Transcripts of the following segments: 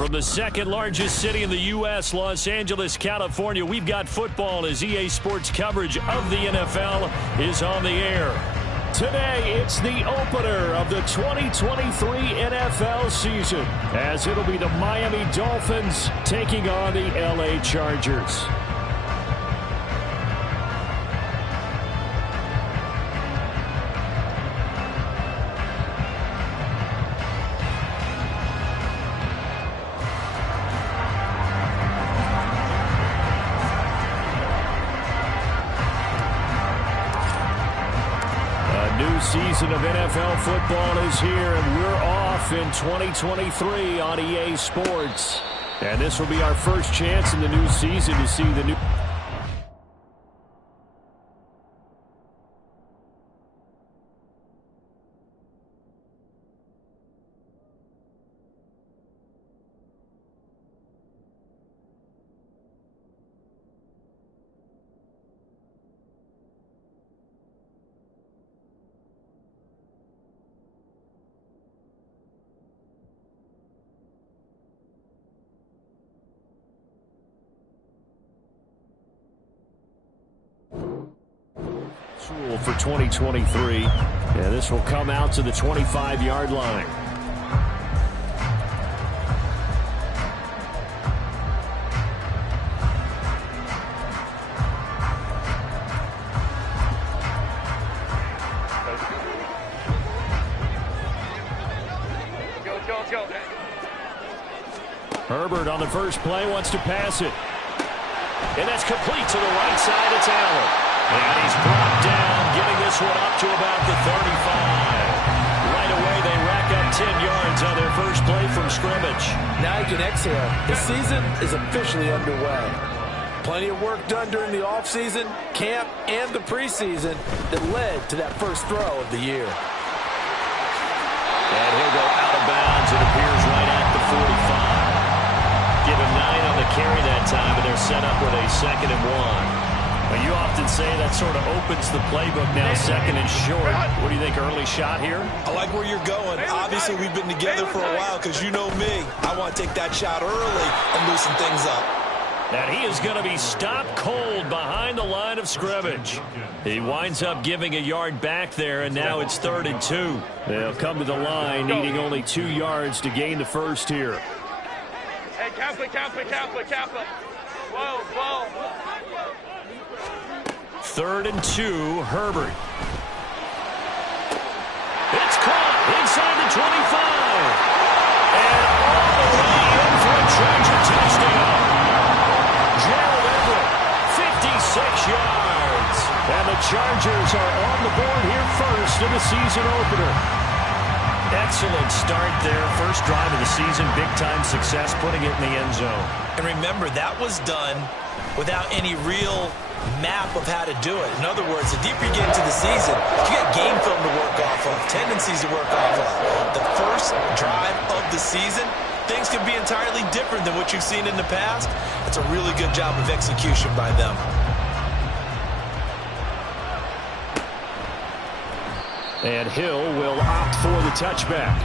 From the second largest city in the U.S., Los Angeles, California, we've got football as EA Sports coverage of the NFL is on the air. Today, it's the opener of the 2023 NFL season, as it'll be the Miami Dolphins taking on the L.A. Chargers. Season of NFL football is here, and we're off in 2023 on EA Sports. And this will be our first chance in the new season to see the new... rule for 2023, and this will come out to the 25-yard line. Go. Herbert on the first play wants to pass it, and that's complete to the right side. It's Allen. And he's brought down, getting this one up to about the 35. Right away, they rack up 10 yards on their first play from scrimmage. Now you can exhale. The season is officially underway. Plenty of work done during the offseason, camp, and the preseason that led to that first throw of the year. And he'll go out of bounds. It appears right at the 45. Give him 9 on the carry that time, and they're set up with a 2nd and 1. Well, you often say that sort of opens the playbook now, 2nd and short. What do you think, early shot here? I like where you're going. Obviously, we've been together for a while because you know me. I want to take that shot early and loosen things up. And he is going to be stopped cold behind the line of scrimmage. He winds up giving a yard back there, and now it's 3rd and 2. They'll come to the line, needing only 2 yards to gain the first here. Hey, Kappa. Whoa. 3rd and 2, Herbert. It's caught inside the 25. And all the way in for a Charger touchdown. Gerald Everett, 56 yards. And the Chargers are on the board here first in the season opener. Excellent start there. First drive of the season, big-time success, putting it in the end zone. And remember, that was done without any real map of how to do it. In other words, the deeper you get into the season, you got game film to work off of, tendencies to work off of. The first drive of the season, things can be entirely different than what you've seen in the past. It's a really good job of execution by them. And Hill will opt for the touchback.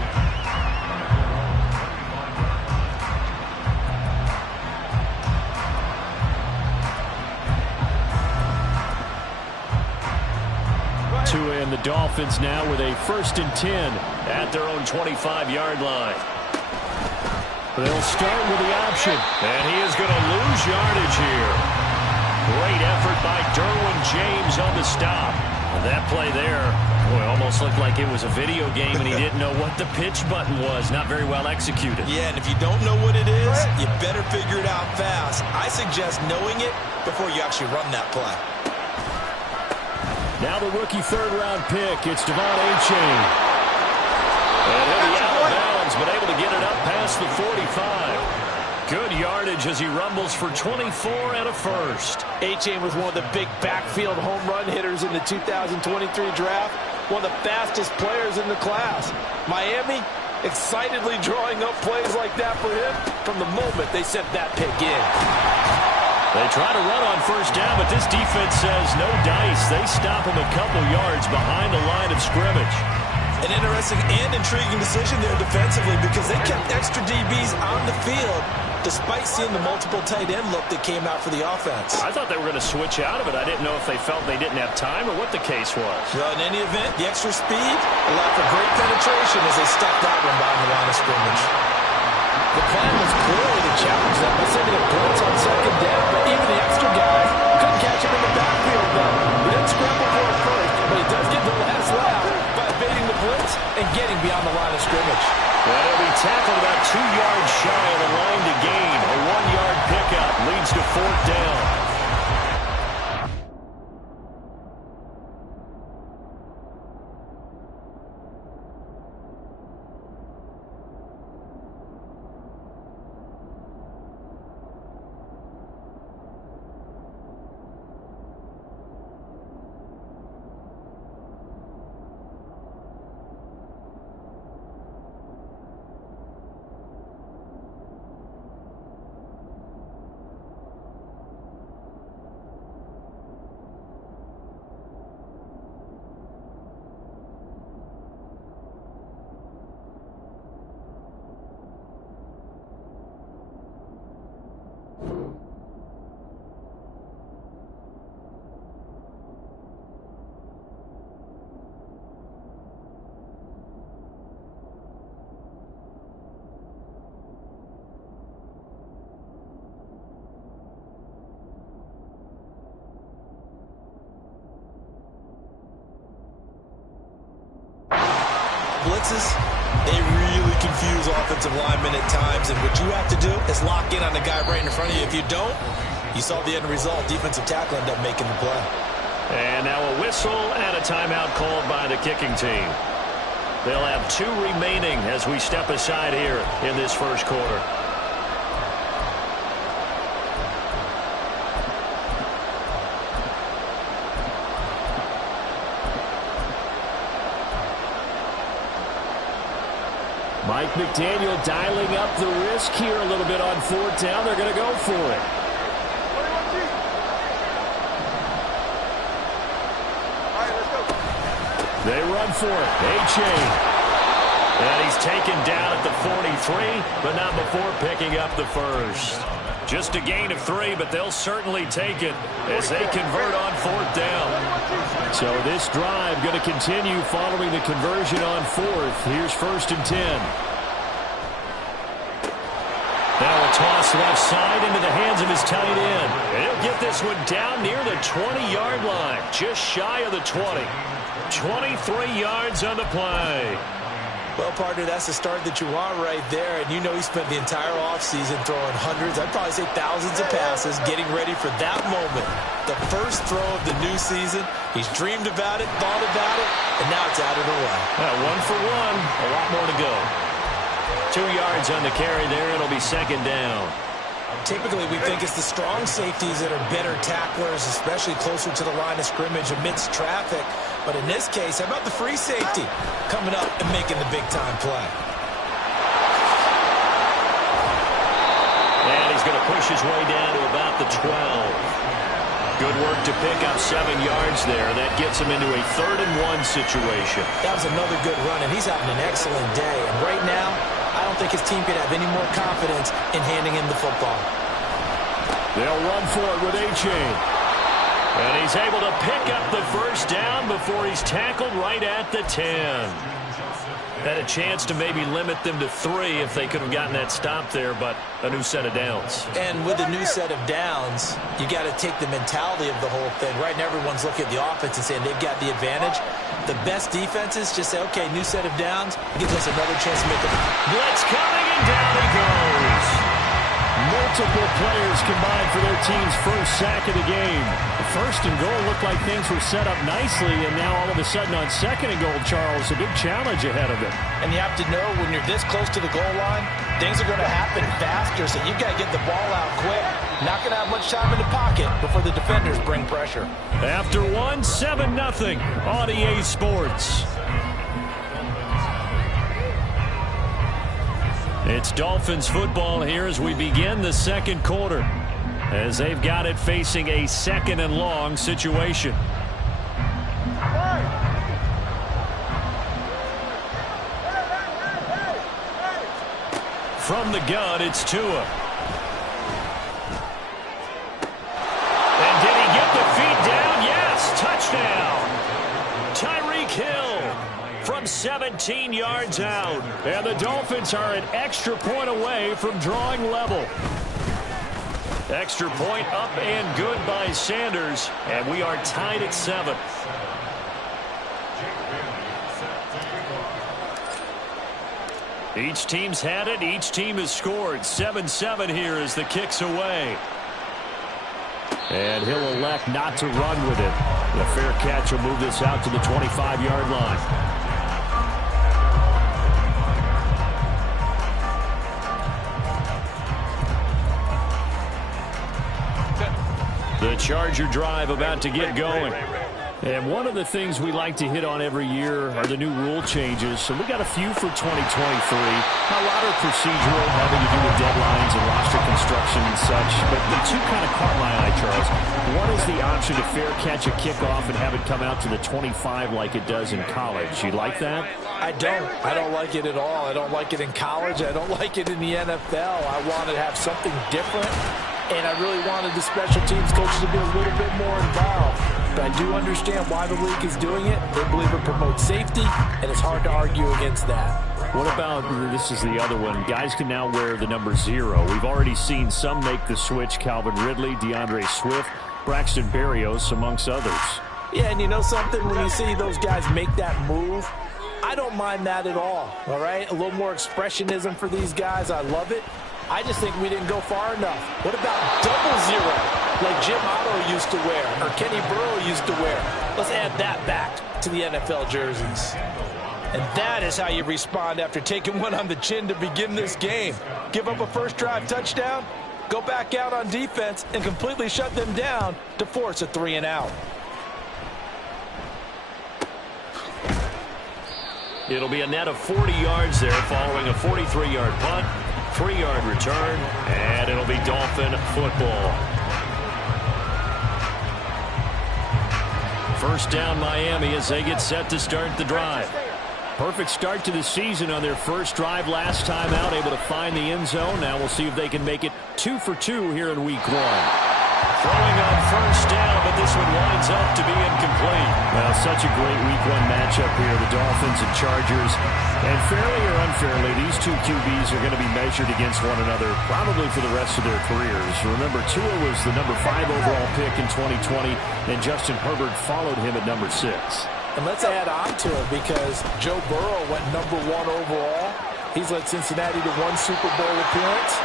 And the Dolphins now with a 1st and 10 at their own 25-yard line. They'll start with the option, and he is going to lose yardage here. Great effort by Derwin James on the stop. And that play there, boy, almost looked like it was a video game, and he didn't know what the pitch button was. Not very well executed. Yeah, and if you don't know what it is, you better figure it out fast. I suggest knowing it before you actually run that play. Now the rookie 3rd-round pick, it's Devon Achane. And he'll be out of bounds, but able to get it up past the 45. Good yardage as he rumbles for 24 and a first. Achane was one of the big backfield home run hitters in the 2023 draft. One of the fastest players in the class. Miami excitedly drawing up plays like that for him from the moment they sent that pick in. They try to run on first down, but this defense says no dice. They stop him a couple yards behind the line of scrimmage. An interesting and intriguing decision there defensively because they kept extra DBs on the field despite seeing the multiple tight end look that came out for the offense. I thought they were going to switch out of it. I didn't know if they felt they didn't have time or what the case was. Well, in any event, the extra speed allowed for great penetration as they stuffed that one behind the line of scrimmage. The plan was clearly to challenge them by sending a blitz on second down, but even the extra guys couldn't catch him in the backfield, though. He didn't scramble for it first, but he does get the last laugh by evading the blitz and getting beyond the line of scrimmage. Well, he'll be tackled about 2 yards shy of the line to gain. A 1-yard pickup leads to 4th down. Blitzes, they really confuse offensive linemen at times, and what you have to do is lock in on the guy right in front of you. If you don't, you saw the end result. Defensive tackle ended up making the play. And now a whistle and a timeout called by the kicking team. They'll have 2 remaining as we step aside here in this first quarter. Mike McDaniel dialing up the risk here a little bit on 4th down. They're going to go for it. They run for it. A-Chain. And he's taken down at the 43, but not before picking up the first. Just a gain of 3, but they'll certainly take it as they convert on 4th down. So this drive going to continue following the conversion on 4th. Here's 1st and 10. Now a toss left side into the hands of his tight end. And he'll get this one down near the 20-yard line, just shy of the 20. 23 yards on the play. Well, partner, that's the start that you want right there. And you know he spent the entire offseason throwing hundreds, I'd probably say thousands of passes, getting ready for that moment. The first throw of the new season. He's dreamed about it, thought about it, and now it's out of the way. 1 for 1. A lot more to go. 2 yards on the carry there. It'll be 2nd down. Typically, we think it's the strong safeties that are better tacklers, especially closer to the line of scrimmage amidst traffic. But in this case, how about the free safety coming up and making the big-time play? And he's going to push his way down to about the 12. Good work to pick up 7 yards there. That gets him into a 3rd and 1 situation. That was another good run, and he's having an excellent day. And right now, I don't think his team could have any more confidence in handing him the football. They'll run for it with A-Chain. And he's able to pick up the first down before he's tackled right at the 10. Had a chance to maybe limit them to 3 if they could have gotten that stop there, but a new set of downs. And with a new set of downs, you got to take the mentality of the whole thing. Right now, everyone's looking at the offense and saying they've got the advantage. The best defenses just say, okay, new set of downs, gives us another chance to make it. Blitz coming, and down he goes. Multiple players combined for their team's first sack of the game. The 1st and goal looked like things were set up nicely, and now all of a sudden on 2nd and goal, Charles, a big challenge ahead of it. And you have to know when you're this close to the goal line, things are going to happen faster, so you've got to get the ball out quick. Not going to have much time in the pocket before the defenders bring pressure. After 1, 7-0 on EA Sports. It's Dolphins football here as we begin the 2nd quarter, as they've got it facing a 2nd and long situation. From the gun, it's Tua. And did he get the feet down? Yes, touchdown. Tyreek Hill from 17 yards out. And the Dolphins are an extra point away from drawing level. Extra point up and good by Sanders. And we are tied at 7. Each team's had it. Each team has scored. 7-7 here as the kick's away. And he'll elect not to run with it. The fair catch will move this out to the 25-yard line. The Charger drive about to get going. And one of the things we like to hit on every year are the new rule changes. So we got a few for 2023. A lot are procedural, having to do with deadlines and roster construction and such. But the two kind of caught my eye, Charles. One is the option to fair catch a kickoff and have it come out to the 25 like it does in college. You like that? I don't like it at all. I don't like it in college. I don't like it in the NFL. I want to have something different. And I really wanted the special teams coaches to be a little bit more involved. But I do understand why the league is doing it. They believe it promotes safety, and it's hard to argue against that. What about, this is the other one, guys can now wear the number 0. We've already seen some make the switch, Calvin Ridley, DeAndre Swift, Braxton Berrios, amongst others. Yeah, and you know something? When you see those guys make that move, I don't mind that at all right? A little more expressionism for these guys. I love it. I just think we didn't go far enough. What about double 0, like Jim Otto used to wear or Kenny Burrow used to wear? Let's add that back to the NFL jerseys. And that is how you respond after taking one on the chin to begin this game. Give up a first drive touchdown, go back out on defense, and completely shut them down to force a 3-and-out. It'll be a net of 40 yards there following a 43-yard punt. 3-yard return, and it'll be Dolphin football. First down Miami as they get set to start the drive. Perfect start to the season on their first drive last time out, able to find the end zone. Now we'll see if they can make it 2 for 2 here in week 1. Throwing on first down, but this one winds up to be incomplete. Well, such a great week 1 matchup here, the Dolphins and Chargers. And fairly or unfairly, these two QBs are going to be measured against one another probably for the rest of their careers. Remember, Tua was the number 5 overall pick in 2020, and Justin Herbert followed him at number 6. And let's add on to it because Joe Burrow went number 1 overall. He's led Cincinnati to 1 Super Bowl appearance.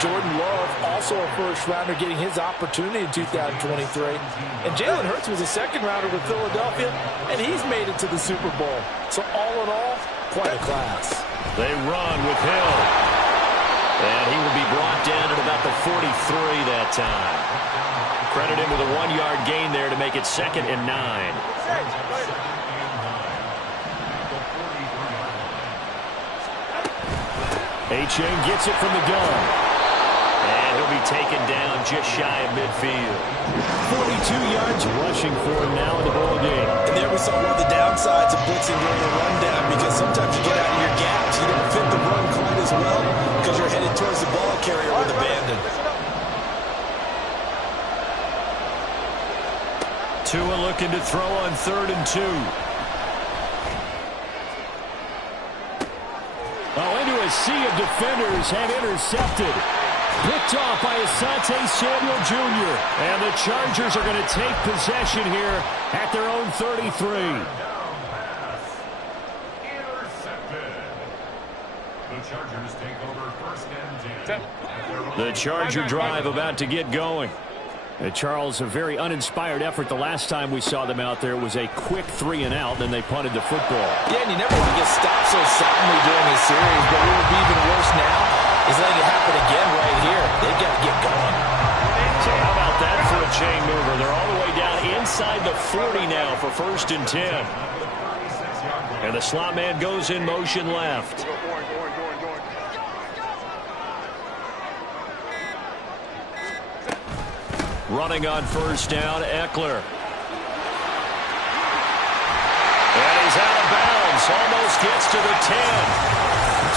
Jordan Love, also a first-rounder, getting his opportunity in 2023. And Jalen Hurts was a second-rounder with Philadelphia, and he's made it to the Super Bowl. So all in all, quite a class. They run with Hill. And he will be brought down at about the 43 that time. Credit him with a 1-yard gain there to make it 2nd and 9. Achane gets it from the gun. And he'll be taken down just shy of midfield. 42 yards rushing for him now in the ball game. And there we saw one of the downsides of blitzing during the rundown because sometimes you get out of your gaps. You don't fit the run quite as well because you're headed towards the ball carrier with abandon. Tua looking to throw on 3rd and 2. Oh, into a sea of defenders have intercepted. Picked off by Asante Samuel Jr. And the Chargers are going to take possession here at their own 33. The Chargers take over 1st and 10. The Charger drive about to get going. Charles, a very uninspired effort the last time we saw them out there. It was a quick 3-and-out, then they punted the football. Yeah, and you never want to get stopped so suddenly during a series, but what would be even worse now is letting it happen again right here. They've got to get going. So how about that for a chain mover? They're all the way down inside the 40 now for 1st and 10. And the slot man goes in motion left. Running on first down, Eckler. And he's out of bounds. Davis almost gets to the 10.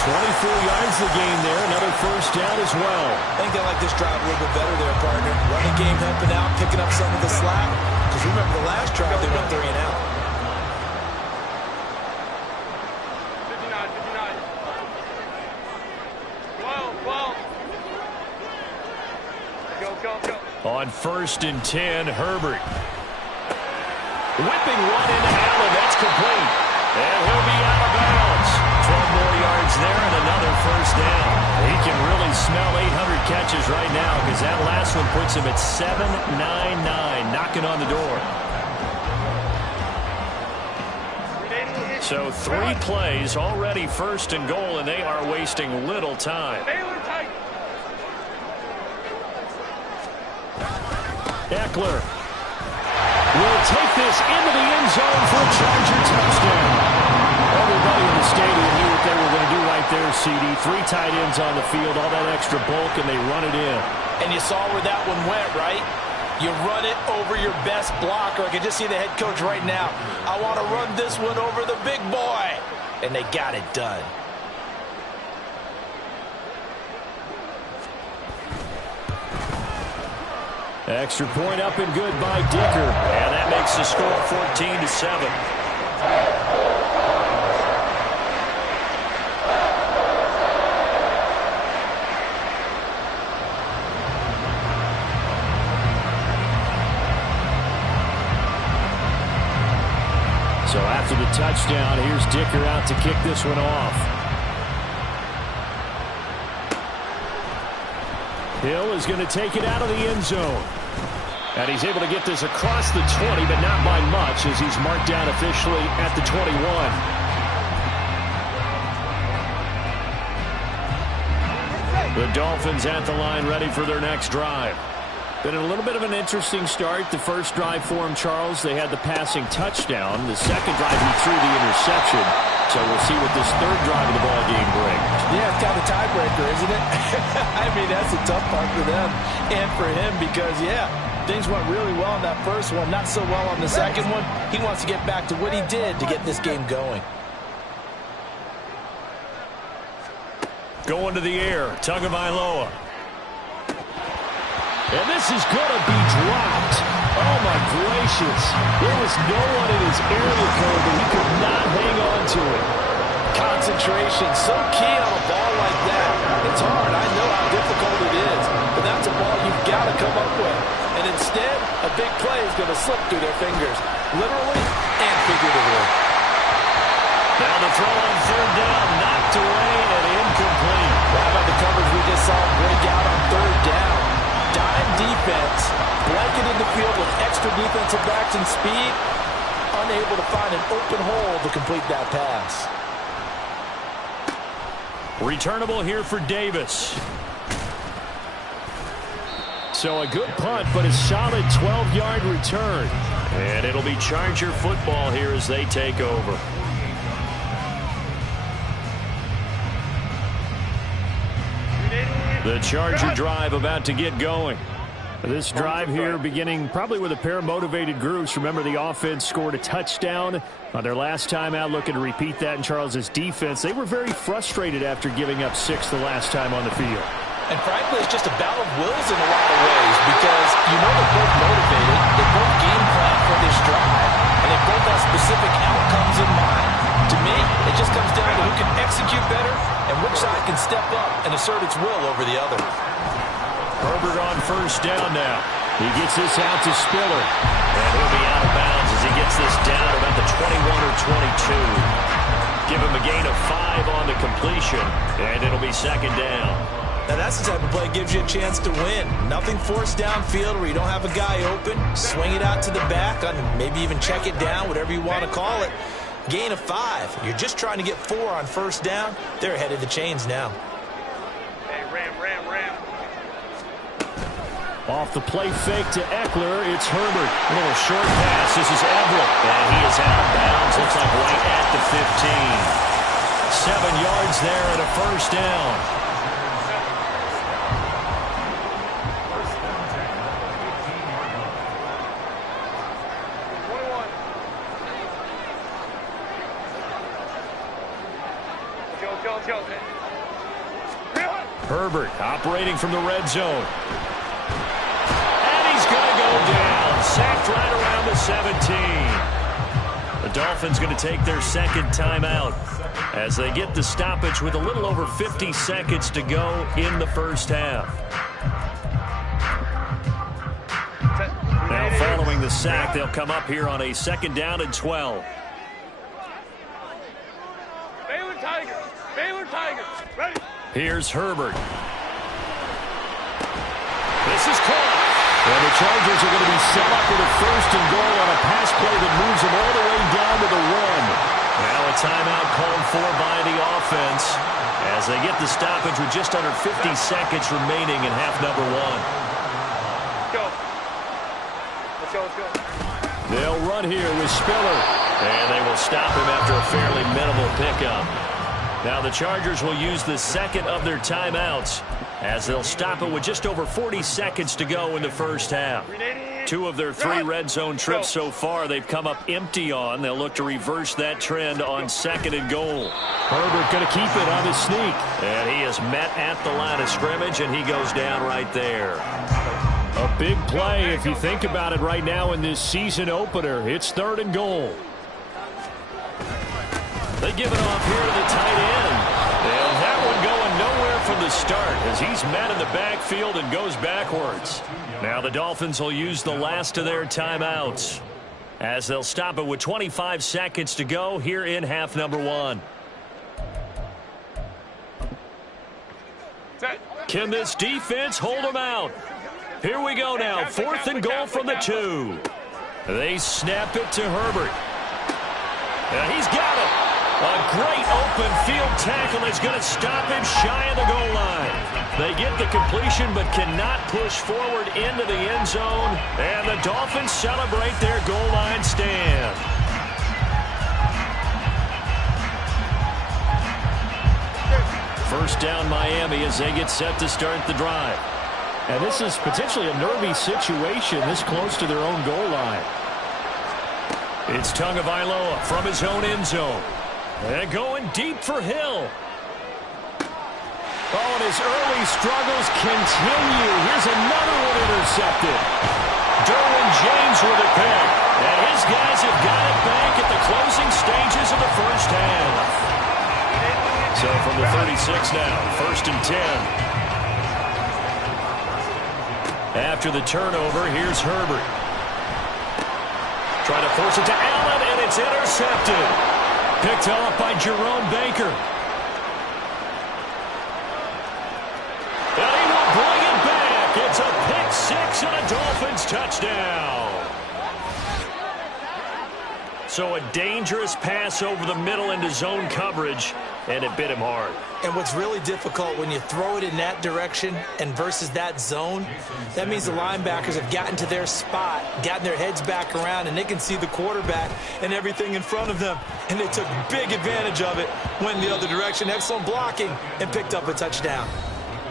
24 yards the game there. Another first down as well. I think they like this drive a little bit better there, partner. Running game helping out, picking up some of the slack. Because remember the last drive, they went 3 and out. 59, 59. 12. Go. On 1st and 10, Herbert. Whipping one into Allen. That's complete. And he'll be out of bounds. 12 more yards there and another first down. He can really smell 800 catches right now because that last one puts him at 799, knocking on the door. So 3 plays, already 1st and goal, and they are wasting little time. Eckler will take this into the end zone for a Charger touchdown. Everybody in the stadium knew what they were going to do right there, CD. 3 tight ends on the field, all that extra bulk, and they run it in. And you saw where that one went, right? You run it over your best blocker. I can just see the head coach right now. I want to run this one over the big boy. And they got it done. Extra point up and good by Dicker. And that makes the score 14-7. So after the touchdown, here's Dicker out to kick this one off. Hill is going to take it out of the end zone. And he's able to get this across the 20, but not by much as he's marked down officially at the 21. The Dolphins at the line ready for their next drive. Been a little bit of an interesting start. The first drive for him, Charles, they had the passing touchdown. The second drive, he threw the interception. So we'll see what this third drive of the ball game brings. Yeah, it's kind of a tiebreaker, isn't it? I mean, that's a tough part for them and for him because, yeah, things went really well in that first one, not so well on the second one. He wants to get back to what he did to get this game going. Going to the air, Tagovailoa. And this is going to be dropped. Oh, my gracious. There was no one in his area code, but he could not hang on to it. Concentration, so key on a ball like that. It's hard. I know how difficult it is, but that's a ball you've got to come up with. And instead, a big play is going to slip through their fingers, literally and figuratively. Now the throw on third down, knocked away and incomplete. How about the coverage we just saw break out on third down? Dime defense, blanketed the field with extra defensive backs and speed, unable to find an open hole to complete that pass. Returnable here for Davis. So a good punt, but a solid 12-yard return. And it'll be Charger football here as they take over. The Charger drive about to get going. This drive here beginning probably with a pair of motivated groups. Remember, the offense scored a touchdown on their last time out, looking to repeat that in Charles's defense. They were very frustrated after giving up 6 the last time on the field. And frankly, it's just a battle of wills in a lot of ways because you know they're both motivated. They both game plan for this drive, and they both have specific outcomes in mind. To me, it just comes down to who can execute better and which side can step up and assert its will over the other. Herbert on first down now. He gets this out to Spiller. And he'll be out of bounds as he gets this down about the 21 or 22. Give him a gain of 5 on the completion, and it'll be second down. Now that's the type of play that gives you a chance to win. Nothing forced downfield where you don't have a guy open. Swing it out to the back, on maybe even check it down, whatever you want to call it. Gain of 5. You're just trying to get 4 on first down. They're ahead of the chains now. Hey, Ram. Off the play fake to Eckler, it's Herbert. A little short pass. This is Everett. And he is out of bounds. Looks like right at the 15. 7 yards there and a first down. Let's go. Herbert operating from the red zone. And he's going to go down. Sacked right around the 17. The Dolphins going to take their second timeout as they get the stoppage with a little over 50 seconds to go in the first half. Now following the sack, they'll come up here on a 2nd down and 12. Baylor Tigers. Ready. Here's Herbert. This is caught. And the Chargers are going to be set up with a 1st and goal on a pass play that moves them all the way down to the 1. Now a timeout called for by the offense as they get the stoppage with just under 50 seconds remaining in half number 1. Let's go. They'll run here with Spiller. And they will stop him after a fairly minimal pickup. Now the Chargers will use the 2nd of their timeouts as they'll stop it with just over 40 seconds to go in the first half. 2 of their 3 red zone trips so far they've come up empty on. They'll look to reverse that trend on 2nd and goal. Herbert going to keep it on his sneak. And he is met at the line of scrimmage, and he goes down right there. A big play if you think about it right now in this season opener. It's 3rd and goal. They give it off here to the tight end. And that one going nowhere from the start as he's met in the backfield and goes backwards. Now the Dolphins will use the last of their timeouts as they'll stop it with 25 seconds to go here in half number 1. Can this defense hold them out? Here we go now. 4th and goal from the 2. They snap it to Herbert. And he's got it. A great open field tackle is going to stop him shy of the goal line. They get the completion but cannot push forward into the end zone. And the Dolphins celebrate their goal line stand. First down Miami as they get set to start the drive. And this is potentially a nervy situation this close to their own goal line. It's Tagovailoa from his own end zone. And going deep for Hill. Oh, and his early struggles continue. Here's another one intercepted. Derwin James with a pick. And his guys have got it back at the closing stages of the first half. So from the 36 now, 1st and 10. After the turnover, here's Herbert. Trying to force it to Allen, and it's intercepted. Picked off by Jerome Baker. And he will bring it back. It's a pick 6 and a Dolphins touchdown. So a dangerous pass over the middle into zone coverage, and it bit him hard. And what's really difficult when you throw it in that direction and versus that zone, that means the linebackers have gotten to their spot, gotten their heads back around, and they can see the quarterback and everything in front of them. And they took big advantage of it, went the other direction, excellent blocking, and picked up a touchdown.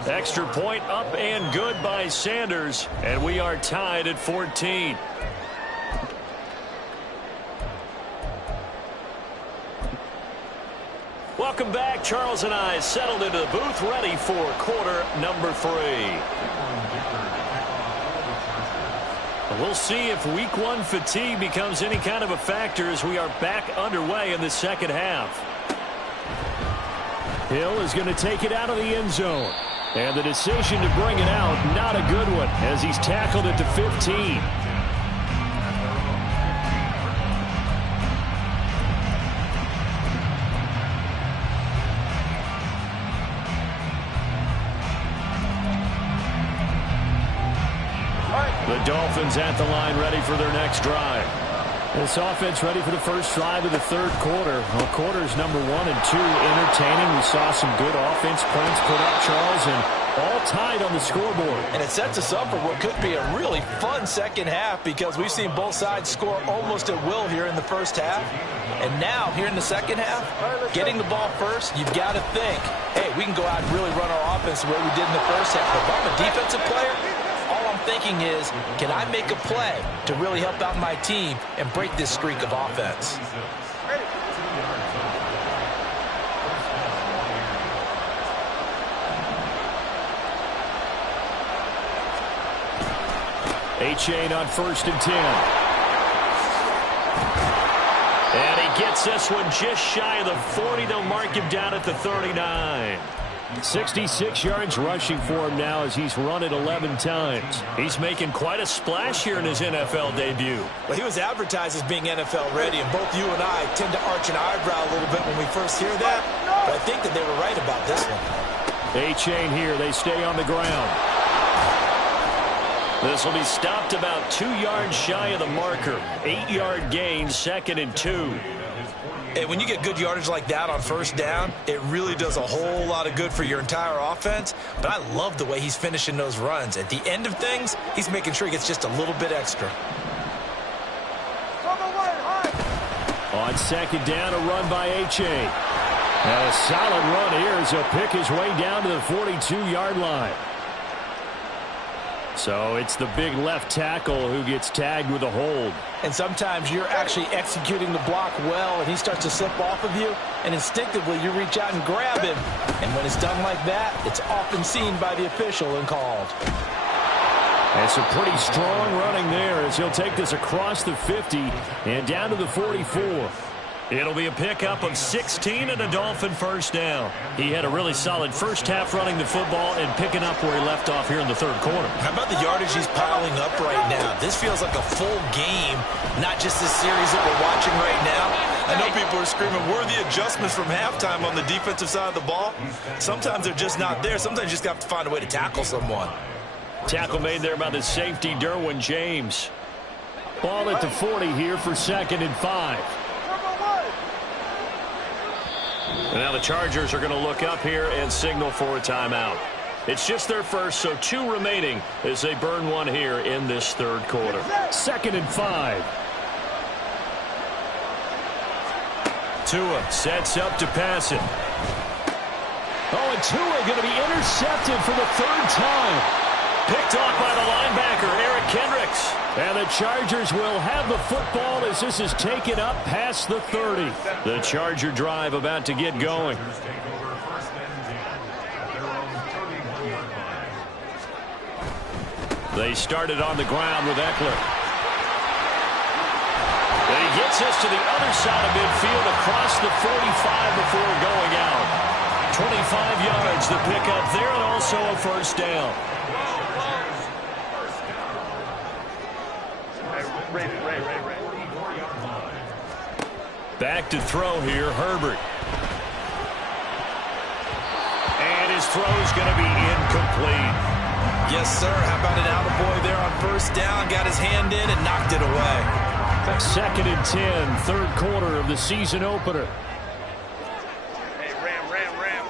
Extra point up and good by Sanders, and we are tied at 14. Welcome back. Charles and I settled into the booth, ready for quarter number 3. We'll see if week 1 fatigue becomes any kind of a factor as we are back underway in the second half. Hill is going to take it out of the end zone. And the decision to bring it out, not a good one, as he's tackled at the 15. The Dolphins at the line ready for their next drive. This offense ready for the first drive of the 3rd quarter. Well, quarters number 1 and 2 entertaining. We saw some good offense points put up, Charles, and all tied on the scoreboard. And it sets us up for what could be a really fun second half because we've seen both sides score almost at will here in the first half. And now, here in the second half, getting the ball first, you've got to think, hey, we can go out and really run our offense the way we did in the first half. But if I'm a defensive player, all I'm thinking is, can I make a play to really help out my team and break this streak of offense? Achane on 1st and 10. And he gets this one just shy of the 40. They'll mark him down at the 39. 66 yards rushing for him now as he's run it 11 times. He's making quite a splash here in his NFL debut. Well, he was advertised as being NFL ready, and both you and I tend to arch an eyebrow a little bit when we first hear that. But I think that they were right about this one. Achane here. They stay on the ground. This will be stopped about 2 yards shy of the marker. 8-yard gain, 2nd and 2. And when you get good yardage like that on 1st down, it really does a whole lot of good for your entire offense. But I love the way he's finishing those runs. At the end of things, he's making sure he gets just a little bit extra. On 2nd down, a run by Achane. And a solid run here as he'll pick his way down to the 42-yard line. So it's the big left tackle who gets tagged with a hold. And sometimes you're actually executing the block well, and he starts to slip off of you, and instinctively you reach out and grab him. And when it's done like that, it's often seen by the official and called. And some pretty strong running there as he'll take this across the 50 and down to the 44. It'll be a pickup of 16 and a Dolphin 1st down. He had a really solid first half running the football and picking up where he left off here in the 3rd quarter. How about the yardage he's piling up right now? This feels like a full game, not just this series that we're watching right now. I know people are screaming, where are the adjustments from halftime on the defensive side of the ball? Sometimes they're just not there. Sometimes you just have to find a way to tackle someone. Tackle made there by the safety, Derwin James. Ball at the 40 here for 2nd and 5. And now the Chargers are going to look up here and signal for a timeout. It's just their first, so 2 remaining as they burn one here in this 3rd quarter. 2nd and 5. Tua sets up to pass it. Oh, and Tua going to be intercepted for the 3rd time. Picked off by the linebacker, Eric Kendricks. And the Chargers will have the football as this is taken up past the 30. The Charger drive about to get going. They started on the ground with Eckler. And he gets this to the other side of midfield across the 45 before going out. 25 yards the pickup there and also a 1st down. Back to throw here, Herbert. And his throw's going to be incomplete. Yes, sir. How about an attaboy there on 1st down? Got his hand in and knocked it away. 2nd and 10, 3rd quarter of the season opener. Hey, Ram.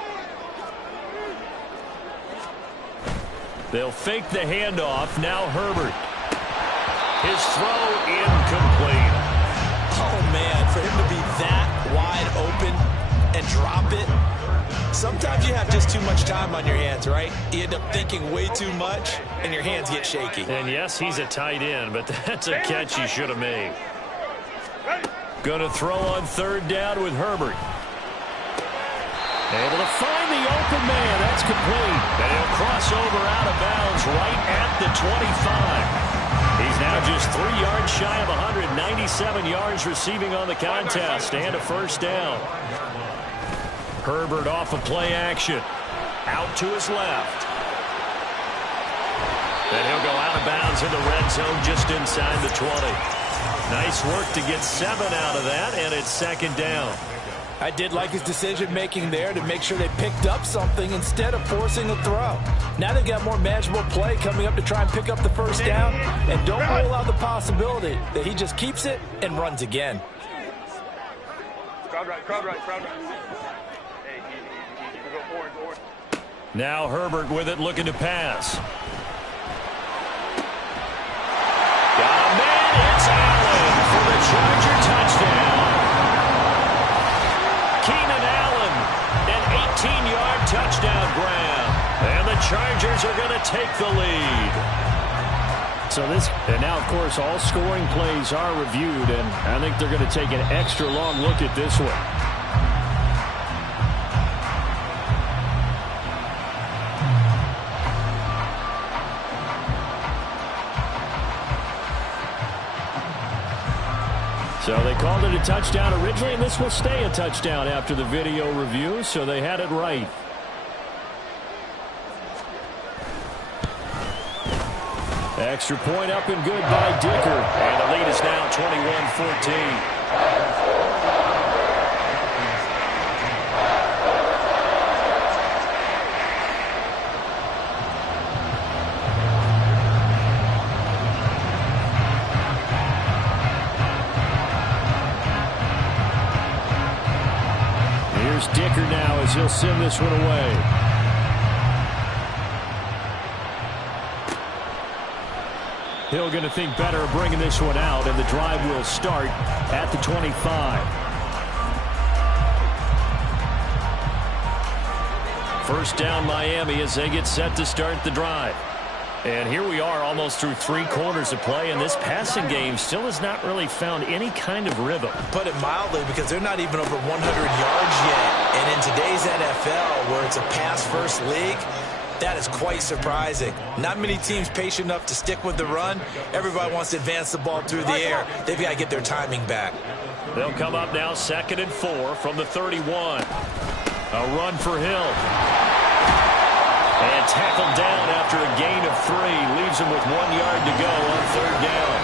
They'll fake the handoff. Now Herbert. His throw incomplete. Oh, man, for him to be that wide open and drop it. Sometimes you have just too much time on your hands, right? You end up thinking way too much, and your hands get shaky. And yes, he's a tight end, but that's a catch he should have made. Going to throw on 3rd down with Herbert. Able to find the open man. That's complete. And he'll cross over out of bounds right at the 25. He's now just 3 yards shy of 197 yards receiving on the contest and a 1st down. Herbert off of play action. Out to his left. And he'll go out of bounds in the red zone just inside the 20. Nice work to get 7 out of that, and it's 2nd down. I did like his decision-making there to make sure they picked up something instead of forcing a throw. Now they've got more manageable play coming up to try and pick up the 1st down, and don't rule out the possibility that he just keeps it and runs again. Crowd right. Hey, easy. Go forward. Now Herbert with it, looking to pass. Got a man, it's Allen for the Charger touchdown. Keenan Allen, an 18-yard touchdown grab. And the Chargers are going to take the lead. And now, of course, all scoring plays are reviewed, and I think they're going to take an extra long look at this one. So they called it a touchdown originally, and this will stay a touchdown after the video review, so they had it right. Extra point up and good by Dicker. And the lead is now 21-14. Here's Dicker now as he'll send this one away. Hill going to think better of bringing this one out, and the drive will start at the 25. First down Miami as they get set to start the drive. And here we are almost through 3 quarters of play, and this passing game still has not really found any kind of rhythm. Put it mildly, because they're not even over 100 yards yet. And in today's NFL, where it's a pass-first league, that is quite surprising. Not many teams patient enough to stick with the run. Everybody wants to advance the ball through the air. They've got to get their timing back. They'll come up now 2nd and 4 from the 31. A run for Hill. And tackled down after a gain of 3. Leaves him with 1 yard to go on 3rd down.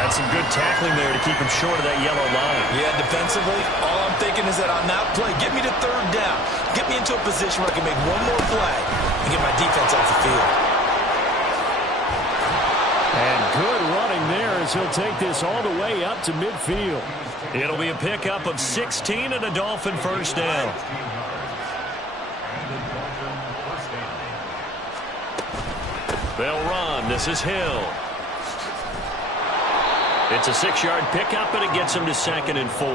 That's some good tackling there to keep him short of that yellow line. Yeah, defensively, all I'm thinking is that on that play, get me to 3rd down. Get me into a position where I can make one more play and get my defense off the field. And good running there as he'll take this all the way up to midfield. It'll be a pickup of 16 and a Dolphin first down. They'll run. This is Hill. It's a 6-yard pickup, and it gets him to 2nd and 4.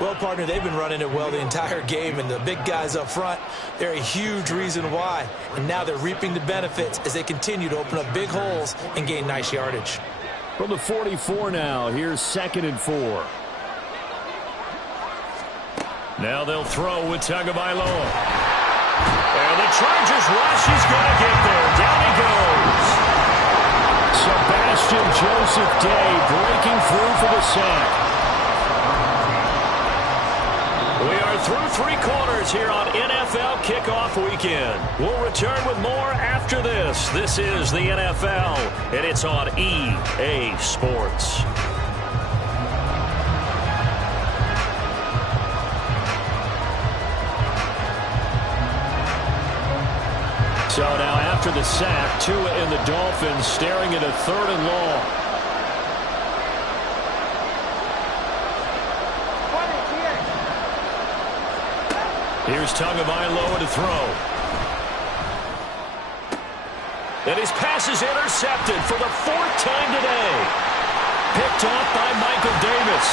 Well, partner, they've been running it well the entire game, and the big guys up front, they're a huge reason why. And now they're reaping the benefits as they continue to open up big holes and gain nice yardage. From the 44 now, here's 2nd and 4. Now they'll throw with Tagovailoa. And the Chargers rush. He's going to get there. Down he goes. Sebastian Joseph Day breaking through for the sack. We are through 3 quarters here on NFL Kickoff Weekend. We'll return with more after this. This is the NFL, and it's on EA Sports. So now after the sack, Tua and the Dolphins staring at a 3rd and long. Here's Tagovailoa to throw. And his pass is intercepted for the 4th time today. Picked off by Michael Davis.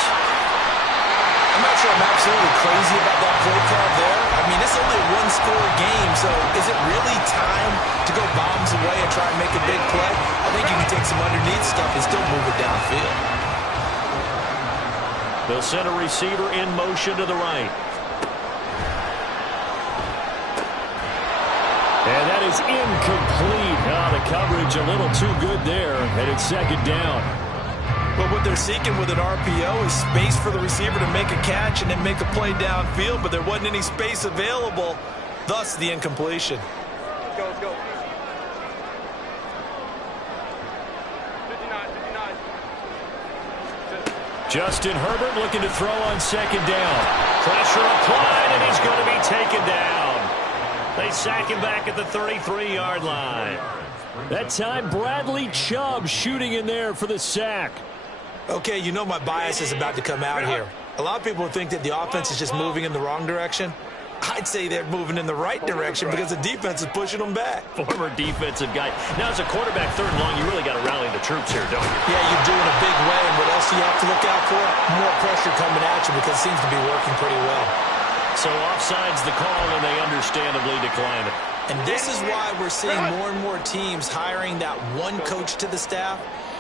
I'm not sure I'm absolutely crazy about that play call there. I mean, it's only a 1-score game, so is it really time to go bombs away and try and make a big play? I think you can take some underneath stuff and still move it downfield. They'll send a receiver in motion to the right. And that is incomplete. The coverage a little too good there, and it's 2nd down. But what they're seeking with an RPO is space for the receiver to make a catch and then make a play downfield, but there wasn't any space available, thus the incompletion. Let's go. 59. Justin Herbert looking to throw on 2nd down. Pressure applied, and he's going to be taken down. They sack him back at the 33-yard line. That time, Bradley Chubb shooting in there for the sack. Okay, you know my bias is about to come out here. A lot of people think that the offense is just moving in the wrong direction. I'd say they're moving in the right direction because the defense is pushing them back. Former defensive guy. Now, as a quarterback 3rd and long, you really got to rally the troops here, don't you? Yeah, you're doing a big way, and what else do you have to look out for? More pressure coming at you because it seems to be working pretty well. So offside's the call, and they understandably decline it. And this is why we're seeing more and more teams hiring that one coach to the staff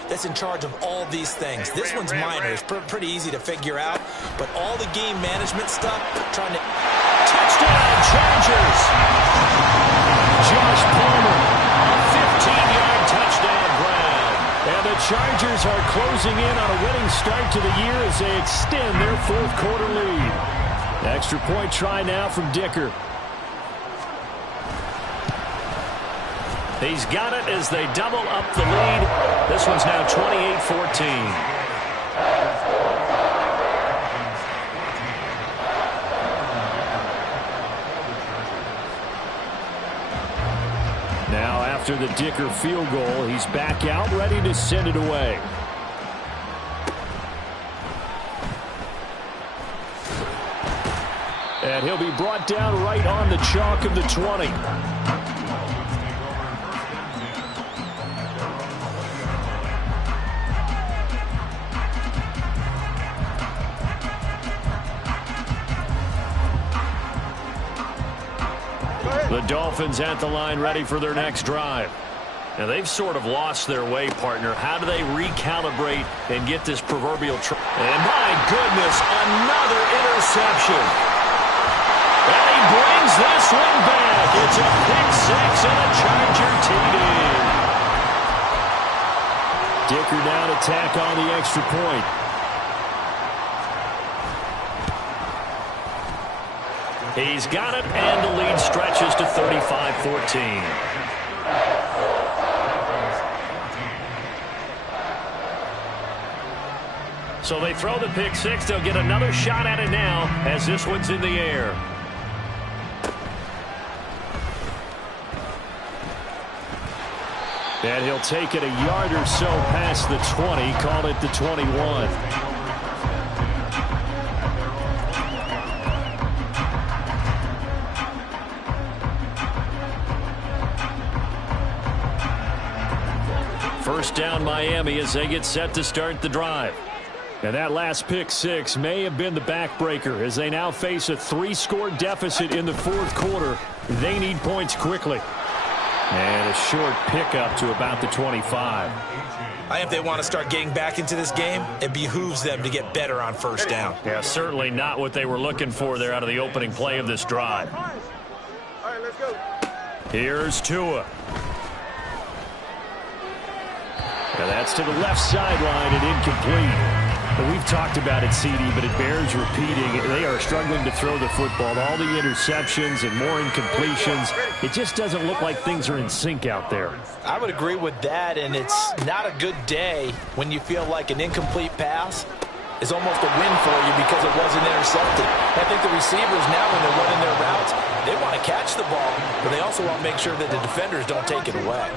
that's in charge of all these things. This one's minor. It's pretty easy to figure out. But all the game management stuff, trying to... Touchdown, Chargers! Josh Palmer, a 15-yard touchdown grab. And And the Chargers are closing in on a winning start to the year as they extend their fourth quarter lead. Extra point try now from Dicker. He's got it as they double up the lead. This one's now 28-14. Now after the Dicker field goal, he's back out ready to send it away. And he'll be brought down right on the chalk of the 20. The Dolphins at the line ready for their next drive. Now they've sort of lost their way, partner. How do they recalibrate and get this proverbial and my goodness, another interception. And he brings this one back. It's a pick six and a Charger TD. Dicker now to tack on the extra point. He's got it, and the lead stretches to 35-14. So they throw the pick six. They'll get another shot at it now as this one's in the air. And he'll take it a yard or so past the 20, call it the 21. First down Miami as they get set to start the drive. And that last pick six may have been the backbreaker as they now face a 3-score deficit in the fourth quarter. They need points quickly. And a short pickup to about the 25. If they want to start getting back into this game, it behooves them to get better on first down. Yeah, certainly not what they were looking for there out of the opening play of this drive. All right, let's go. Here's Tua. Now that's to the left sideline and incomplete. And we've talked about it, CD, but it bears repeating. They are struggling to throw the football. All the interceptions and more incompletions. It just doesn't look like things are in sync out there. I would agree with that, and it's not a good day when you feel like an incomplete pass is almost a win for you because it wasn't intercepted. I think the receivers now, when they're running their routes, they want to catch the ball, but they also want to make sure that the defenders don't take it away.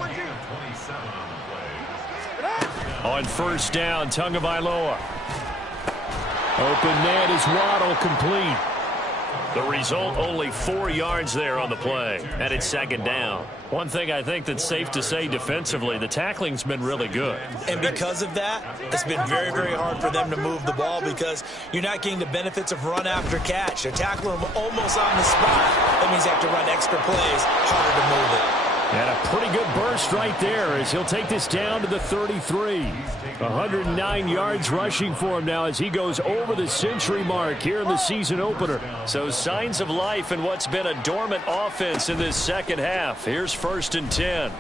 On first down, Tagovailoa. Open net is Waddle, complete. The result, only 4 yards there on the play. And it's second down. One thing I think that's safe to say defensively, the tackling's been really good. And because of that, it's been very, very hard for them to move the ball because you're not getting the benefits of run after catch. They're tackling them almost on the spot. That means they have to run extra plays, harder to move it. And a pretty good burst right there as he'll take this down to the 33. 109 yards rushing for him now as he goes over the century mark here in the season opener. So signs of life in what's been a dormant offense in this second half. Here's first and 10.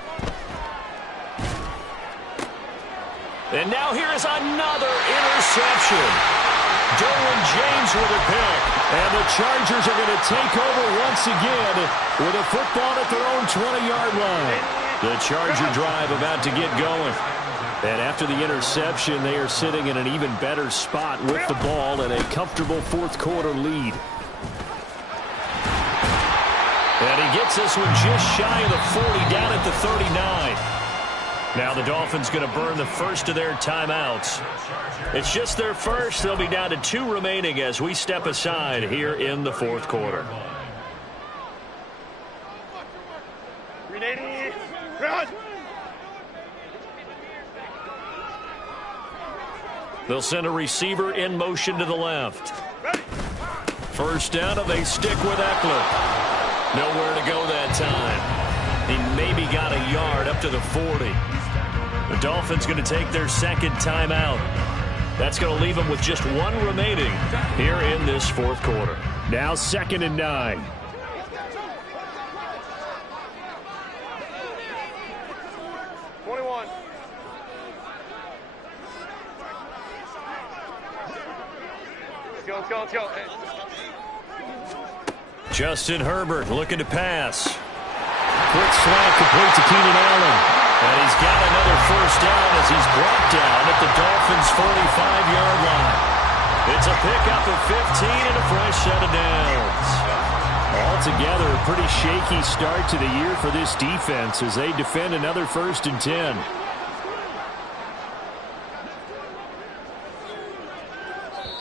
And now here is another interception. Derwin James with a pick. And the Chargers are going to take over once again with a football at their own 20-yard line. The Charger drive about to get going. And after the interception, they are sitting in an even better spot with the ball and a comfortable fourth quarter lead. And he gets this one just shy of the 40, down at the 39. Now the Dolphins going to burn the first of their timeouts. It's just their first. They'll be down to 2 remaining as we step aside here in the fourth quarter. 380. Run. They'll send a receiver in motion to the left. First down, and they stick with Eckler. Nowhere to go that time. He maybe got a yard up to the 40. The Dolphins going to take their second timeout. That's going to leave them with just 1 remaining here in this fourth quarter. Now 2nd and 9. Let's go, let's go. Justin Herbert looking to pass. Quick slant complete to Keenan Allen. And he's got another first down as he's brought down at the Dolphins' 45-yard line. It's a pickup of 15 and a fresh set of downs. Altogether, a pretty shaky start to the year for this defense as they defend another 1st and 10.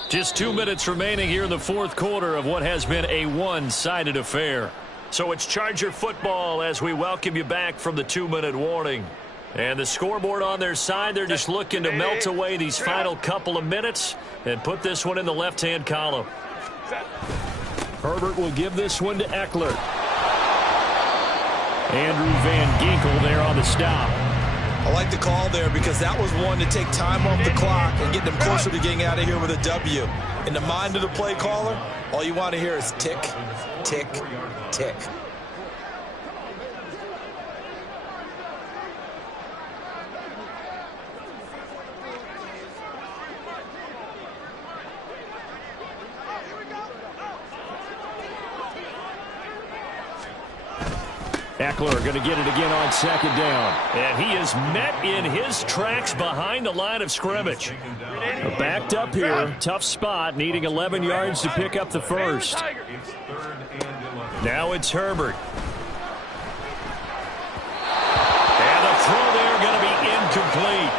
Just 2 minutes remaining here in the 4th quarter of what has been a one-sided affair. So it's Charger football as we welcome you back from the 2-minute warning. And the scoreboard on their side, they're just looking to melt away these final couple of minutes and put this one in the left-hand column. Herbert will give this one to Eckler. Andrew Van Ginkel there on the stop. I like the call there because that was one to take time off the clock and get them closer to getting out of here with a W. In the mind of the play caller, all you want to hear is tick, tick, tick. Eckler going to get it again on 2nd down. And he is met in his tracks behind the line of scrimmage. Backed up here, tough spot, needing 11 yards to pick up the first. Now it's Herbert. And the throw there going to be incomplete.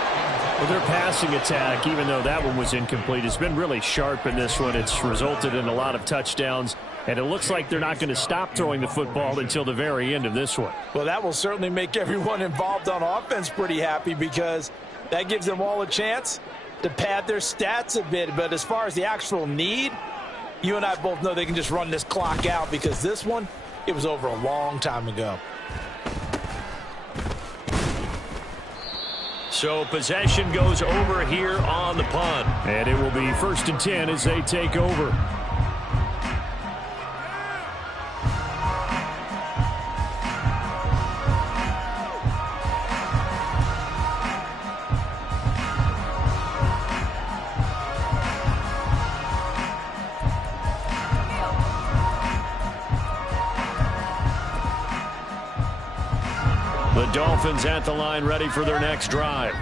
Well, their passing attack, even though that one was incomplete, has been really sharp in this one. It's resulted in a lot of touchdowns. And it looks like they're not going to stop throwing the football until the very end of this one. Well, that will certainly make everyone involved on offense pretty happy because that gives them all a chance to pad their stats a bit. But as far as the actual need, you and I both know they can just run this clock out because this one, it was over a long time ago. So possession goes over here on the punt. And it will be 1st and 10 as they take over. The Dolphins at the line ready for their next drive.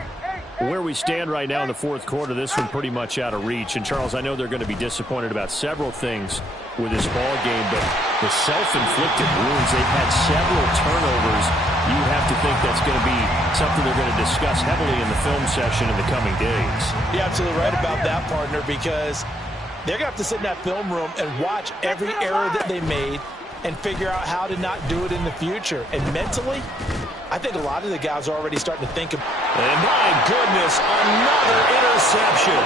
Where we stand right now in the 4th quarter, this one pretty much out of reach. And, Charles, I know they're going to be disappointed about several things with this ball game, but the self-inflicted wounds, they've had several turnovers. You have to think that's going to be something they're going to discuss heavily in the film session in the coming days. You're absolutely right about that, partner, because they're going to have to sit in that film room and watch every error that they made and figure out how to not do it in the future. And mentally, I think a lot of the guys are already starting to think of. And my goodness, another interception.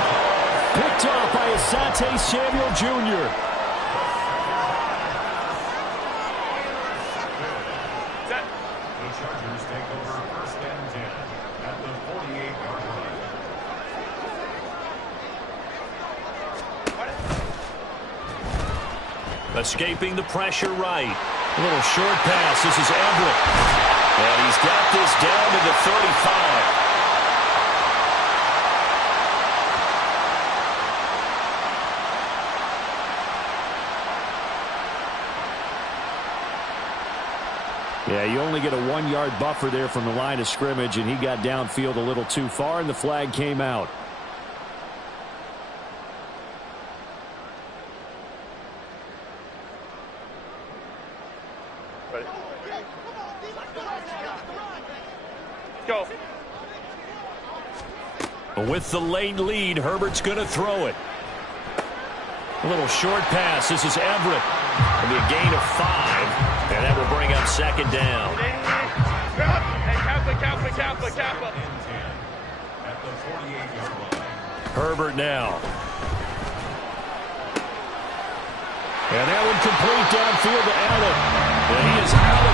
Picked off by Asante Samuel Jr. The Chargers take over 1st and 10 at the 48-yard line. Escaping the pressure right. A little short pass. This is Everett. And he's got this down to the 35. Yeah, you only get a 1-yard buffer there from the line of scrimmage, and he got downfield a little too far, and the flag came out. Ready? Go. With the late lead, Herbert's going to throw it. A little short pass. This is Everett. It'll be a gain of 5, and that will bring up 2nd down. Hey, Kappa. At the 48-yard line. Herbert now. And that one complete downfield to Allen. And he is out of